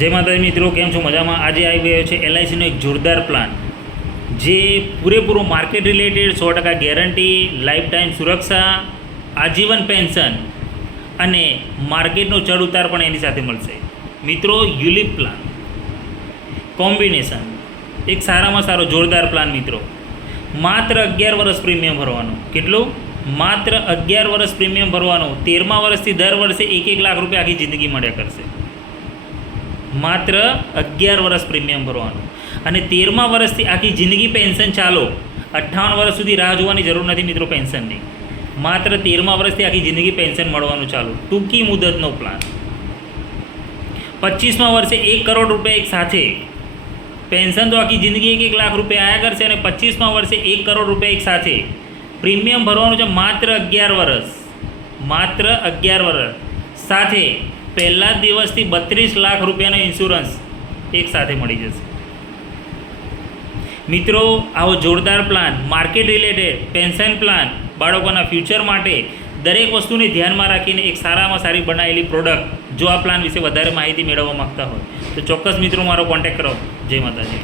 જય માતાજી મિત્રો, કેમ છો? મજામાં? આજે આવી ગયો છે એલઆઈસીનો એક જોરદાર પ્લાન, જે પૂરેપૂરું market related, 100% guarantee, life time સુરક્ષા, આજીવન પેન્શન અને માર્કેટનો ચઢ ઉતાર પણ એની સાથે મળશે. મિત્રો, યુલિપ પ્લાન કોમ્બિનેશન એક સારામાં સારો જોરદાર પ્લાન. મિત્રો, માત્ર 11 વર્ષ પ્રીમિયમ ભરવાનું. કેટલું? માત્ર 11 વર્ષ પ્રીમિયમ ભરવાનું. 13મા વર્ષથી દર વર્ષે 1-1 લાખ રૂપિયા આખી જિંદગી મળ્યા કરશે. માત્ર 11 વર્ષ પ્રીમિયમ ભરવાનું અને 13મા વર્ષથી આખી જિંદગી પેન્શન ચાલો. 58 વર્ષ સુધી રાહ જોવાની જરૂર નથી મિત્રો પેન્શનની. માત્ર 13મા વર્ષથી આખી જિંદગી પેન્શન મળવાનું ચાલુ. ટૂંકી મુદતનો પ્લાન. 25મા વર્ષે 1 કરોડ રૂપિયા એક સાથે. પેન્શન તો આખી જિંદગી 1-1 લાખ રૂપિયા આવ્યા કરશે અને 25મા વર્ષે 1 કરોડ રૂપિયા એક સાથે પ્રીમિયમ ભરવાનું છે. માત્ર 11 વર્ષ. માત્ર 11 વર્ષ સાથે પહેલા દિવસથી 32 લાખ રૂપિયાનો ઇન્સ્યોરન્સ એક સાથે મળી જશે. મિત્રો, આવો જોરદાર plan, market related pension plan, બાળકોના ફ્યુચર માટે દરેક વસ્તુને ધ્યાનમાં રાખીને એક સારામાં સારી બનાવેલી પ્રોડક્ટ. જો આ પ્લાન વિશે વધારે માહિતી મેળવવા માગતા હોય તો ચોક્કસ મિત્રો મારો કોન્ટેક્ટ કરો. જય માતાજી.